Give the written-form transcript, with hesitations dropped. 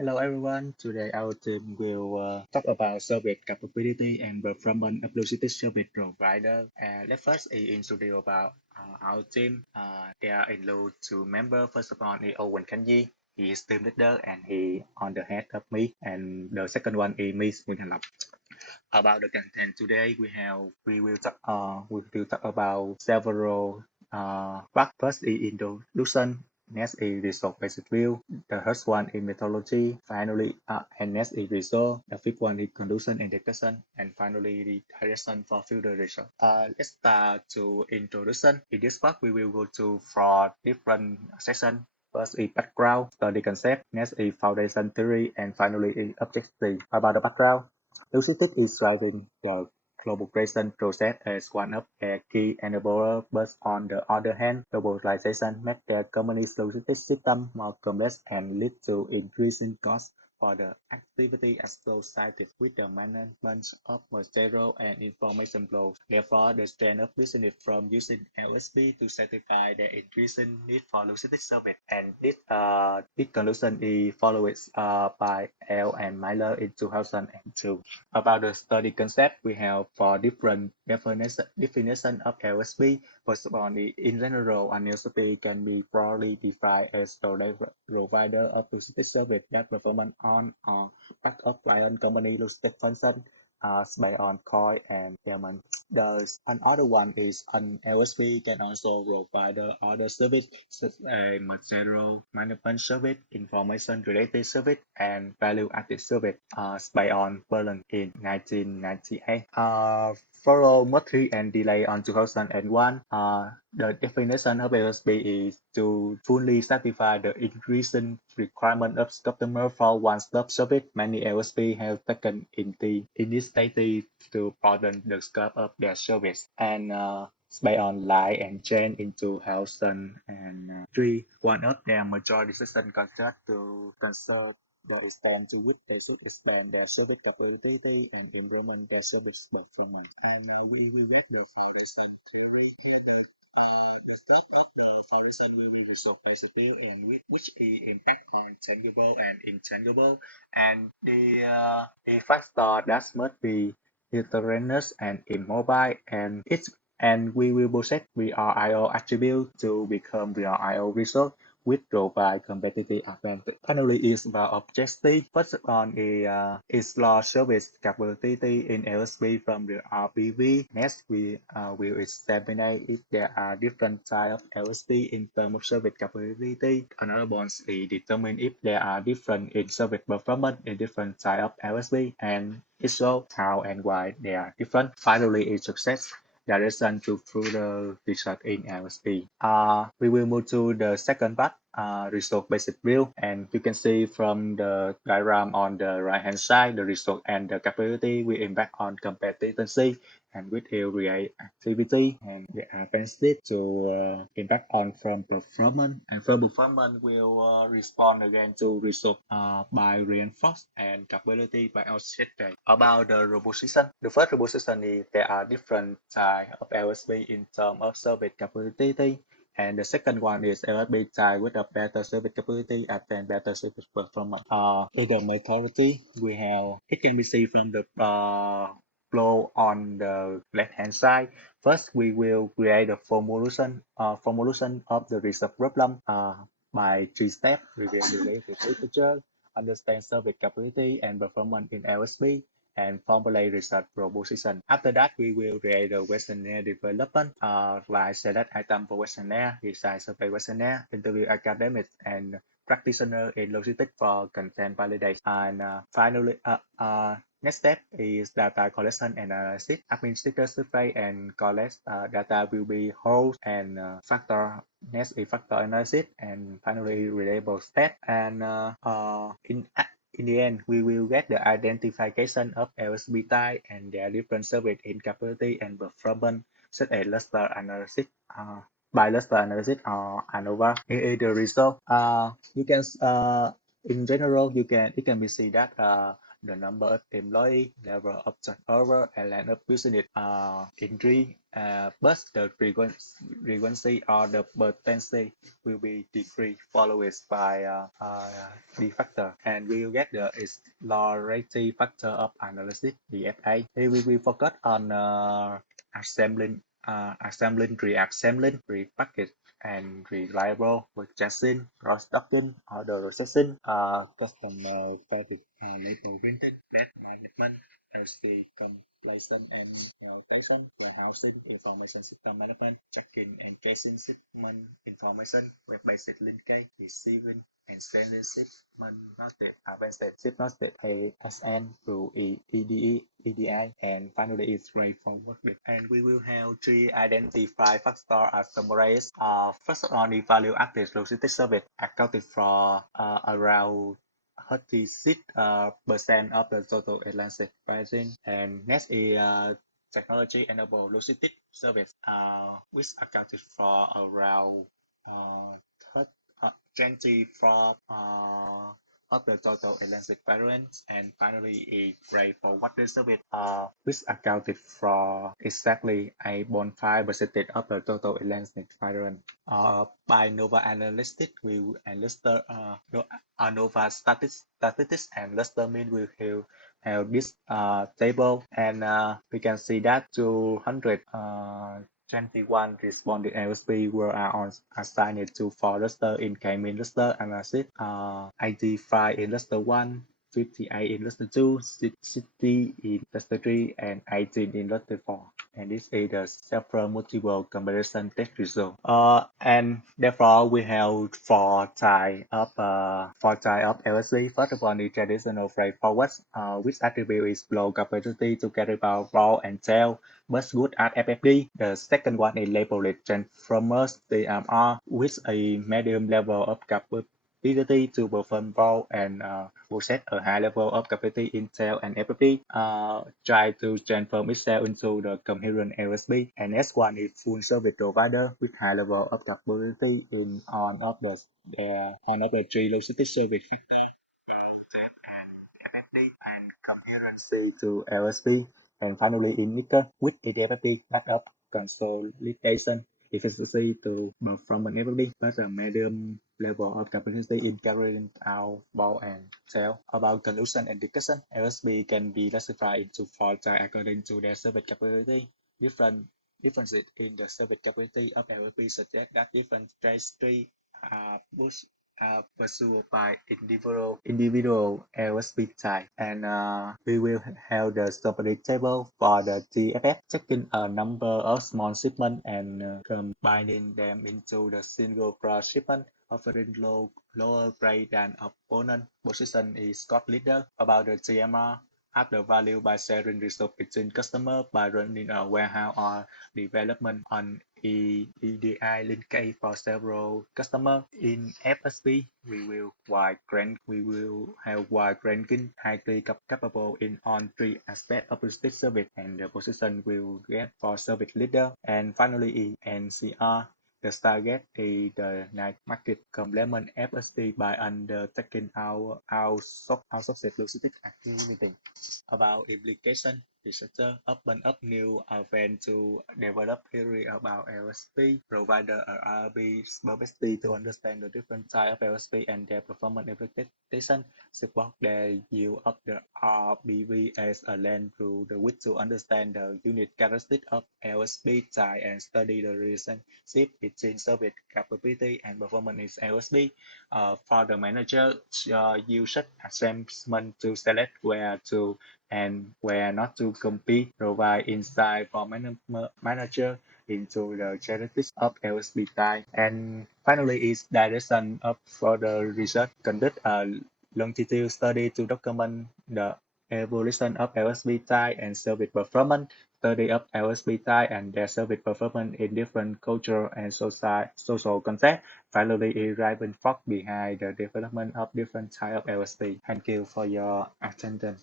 Hello everyone. Today our team will talk about service capability and performance of logistics service provider. Let's first introduce about our team. They are include two members. First of all, is Huỳnh Khánh Duy. He is team leader and he on the head of me. And the second one is me, Nguyễn Thành Lộc. About the content today, we will talk about several parts. First is introduction. Next is resource basic view. The first one is methodology. Finally, and next is result. The fifth one is conclusion and discussion. And finally, the direction for future research. Let's start to introduction. In this part, we will go to four different sections. First is background, study concept. Next is foundation theory, and finally is objective. About the background, logistics is driving the globalization process as one of their key enablers, but on the other hand, globalization makes their company's logistics system more complex and lead to increasing costs for the activity associated with the management of material and information flows. Therefore, the trend of business from using LSP to satisfy the increasing need for logistics service. And this conclusion is followed by L and Miller in 2002. About the study concept, we have four different definition of LSP. First of all, in general, an LSP can be broadly defined as the provider of logistics service that perform on or back of client company logistics function based on call and payment. Another one is an LSP can also provide other service such as material management service, information related service, and value added service based on Berlin in 1998. Follow Murphy and Delay on 2001. The definition of LSP is to fully satisfy the increasing requirement of customers for one-stop service. Many LSP have taken initiative to broaden the scope of their service and based on line and chain in 2003. One of their major decisions consisted to conserve the extent to which they should expand their service capability and implement their service performance. And we will get the foundation theory here. The start of the foundation will be resource basic view and which is impact on tangible and intangible, and the factor that must be heterogeneous and immobile, and we will process VRIO attribute to become VRIO result which provide competitive advantage. Finally, is about objective. First one is law service capability in LSP from the RPV. Next, we will examine if there are different types of LSP in terms of service capability. Another one is determine if there are different in service performance in different types of LSP, and if so, how and why they are different. Finally, is success direction to further research in LSP. We will move to the second part, resource basic view, and you can see from the diagram on the right hand side, the resource and the capability will impact on competency and with area activity, and the benefit to impact on firm performance, and firm performance will respond again to resource by reinforce and capability by outset. About the roboticism, the first roboticism is there are different types of LSP in terms of service capability. And the second one is LSP type with a better service capability and better service performance. In the methodology, we have it can be seen from the flow on the left hand side. First, we will create a formulation of the research problem by three steps. We will relate the literature, understand service capability and performance in LSP, and formulate research proposition. After that, we will create a questionnaire development, like select item for questionnaire, design survey questionnaire, interview academics and practitioner in logistics for content validation. And finally, next step is data collection and analysis. Administrator survey and collect data will be host and factor. Next is factor analysis, and finally reliable step. And in the end, we will get the identification of LSP type and their different service in capability and performance, such as cluster analysis, by cluster analysis or ANOVA. In the result, you can in general it can be seen that the number of employee, level of turnover, and length of business injury, but the frequency or the potency will be decreased followed by the factor, and we will get the exploratory factor of analysis, the FA. Here we will focus on assembling, reassembling, repackage, and reliable purchasing, cross-docking, order processing, customer label printing, lead management, LC completion and notation, warehousing, information system management, checking and caching shipment information, web-based linkage, receiving and sending shipment notice, advanced ship notice, ASN through EDI, and finally it's ready for workday. And we will have three identify factors as summarized. First of all, the value active logistics service accounted for around 36% of the total Atlantic pricing. And next is technology enabled logistics service, which accounted for around 24 of the total Atlantic variance. And finally, a freight forwarding service, which accounted for exactly 8.5% of the total Atlantic variance. By Nova Analytics, Nova Statistics and Luster Mean will have this table, and we can see that 221 responded LSP were assigned to for Luster in K-mean Luster analysis, 85 in Luster 1, 58 in Luster 2, 60 in Luster 3, and 18 in Luster 4. And this is the several multiple comparison test result. And therefore we have four types of LSP. First of all, the traditional freight forward, which attribute is low capacity to carry both raw and tail, but good at FFD. The second one is labeled transformers TMR, with a medium level of capability to perform raw and possess a high level of capacity in tail and FFD. Try to transform itself into the coherent LSP. And next one is full service provider with high level of capability in on of the three logistics service factor, FFD, and coherency to LSP. And finally, in nickel, with EDFFD, back up consolidation efficiency to performance FFD, but a medium level of capacity in carrying out ball and tail. About conclusion and discussion, LSP can be classified into four types according to their service capability. Differences in the service capability of LSP suggest that different trajectories are pursued by individual LSP type. And we will have the summary table for the TFF, checking a number of small shipments and combining them into the single cross shipment, offering lower price than opponent. Position is cost leader. About the TMR, add the value by sharing resource between customers by running a warehouse or development on EDI linkage for several customers. In FSP, we will have wide ranking, highly capable in on three aspects of logistics service, and the position will get for service leader. And finally, in NCR, the target is the night market complement FSP by undertaking our outsourced logistics activity. About implication, researcher open up new event to develop theory about LSP, provider RB capacity to understand the different type of LSP and their performance implication, support their use of the RBV as a lens through the which to understand the unique characteristics of LSP type and study the relationship between service capability and performance in LSP. For the manager, use assessment to select where to and where not to compete, provide insight for manager into the characteristics of LSP type. And finally is direction of further research. Conduct a longitudinal study to document the evolution of LSP type and service performance. Study of LSP type and their service performance in different cultural and social contexts. Finally, is driving force behind the development of different types of LSP. Thank you for your attention.